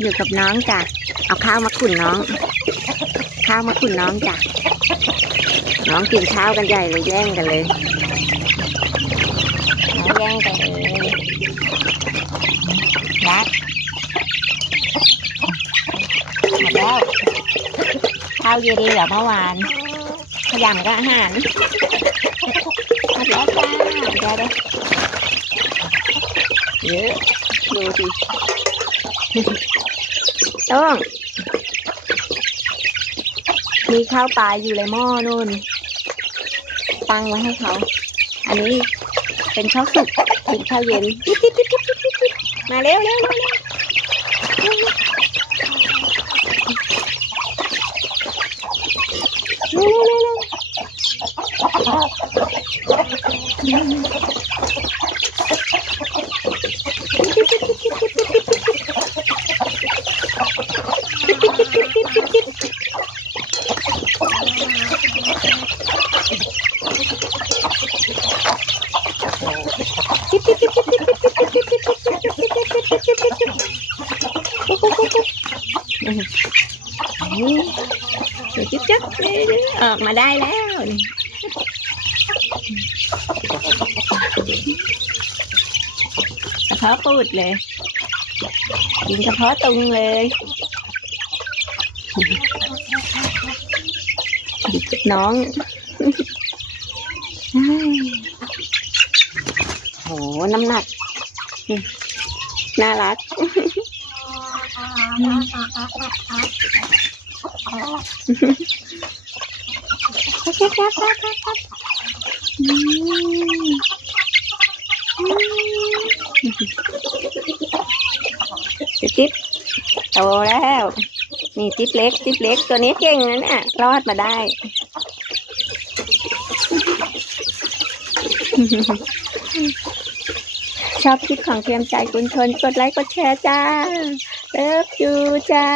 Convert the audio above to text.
อยู่กับน้องจ้ะ เอาข้าวมาขุนน้อง ข้าวมาขุนน้องจ้ะ น้องกินข้าวกันใหญ่เลยแย่งกันเลยน้องแย่งกันเลยรักหมดแล้วข้าวเย็นเหลือเมื่อวานขยำก็อาหารหมดแล้วจ้าเดี๋ยวเดี๋ยวเยอะดูสิ ต้อง มีข้าวปลาอยู่ในหม้อนู่น ตั้งไว้ให้เขา อันนี้เป็นข้าวสุกเป็นข้าวเย็น มาเร็วเร็วเร็วเร็วเร็วเร็ว rồi chết chết ờ, mà đai lá rồi. Nè cà phở có vịt lè chuyện cà phở tung lè vịt chết nón. โอ้น้ำหนัก น่ารักจิ๊บโตแล้ว นี่จิ๊บเล็กจิ๊บเล็ก ตัวนี้เก่งนะเนี่ยรอดมาได้ ชอบคลิปของเทียมใจคุณชนกดไลค์กดแชร์จ้าเลิฟยูจ้า